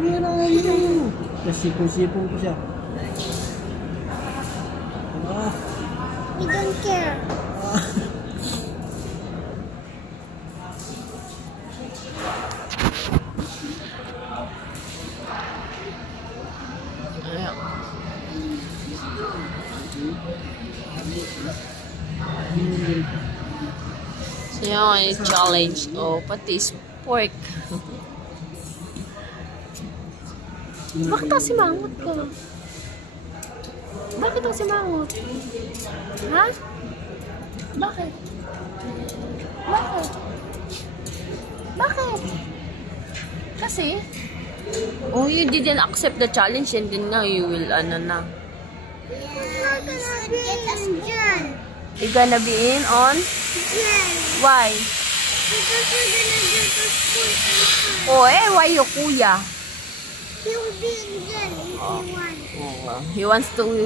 Meron mo. Nasipong-sipong ko siya. We don't care. So yung ay challenge. Oh, pati pork. Bakit ang simangot ko? Bakit ang simangot? Ha? Bakit? Bakit? Bakit? Kasi? Oh, you didn't accept the challenge and then now you will, ano na. You're gonna be in on? Yes. Why? Because we're gonna go to school. Oh, why your kuya? He will be in jail if he wants. Oh, he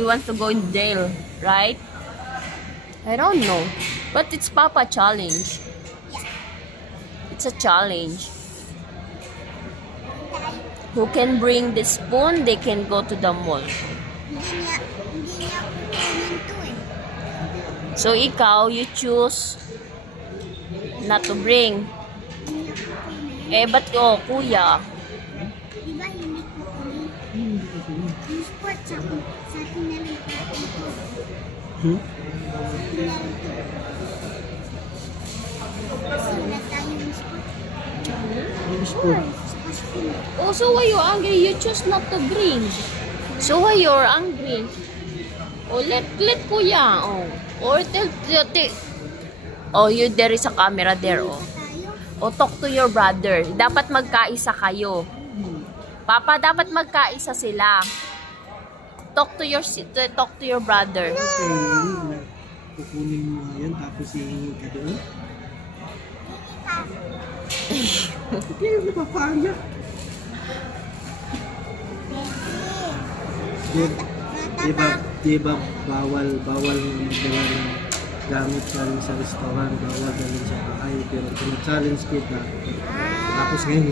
wants to go in jail, right? I don't know. But it's Papa challenge. It's a challenge. Who can bring the spoon, they can go to the mall. Hindi niya kukunin to eh. So, ikaw, you choose not to bring. Hindi niya kukunin. Eh, ba't ko, kuya? Di ba hindi kukunin? Yung sport sa atin na rin kukunin. Kasi wala tayong sport. Sa school. Oh, so why you angry? You choose not to bring. So why you're angry? Oh, let kuya. Oh, or tell. Oh, there is a camera there. Oh. Oh, talk to your brother. Dapat magkaisa kayo. Papa, dapat magkaisa sila. Talk to your brother. Kukunin mo yan tapos hihingi ka doon. Hindi mo papaya. Diba bawal dalhin gamit sa restaurant, bawal dalhin sa bahay, pero kung challenge kita tapos ngayon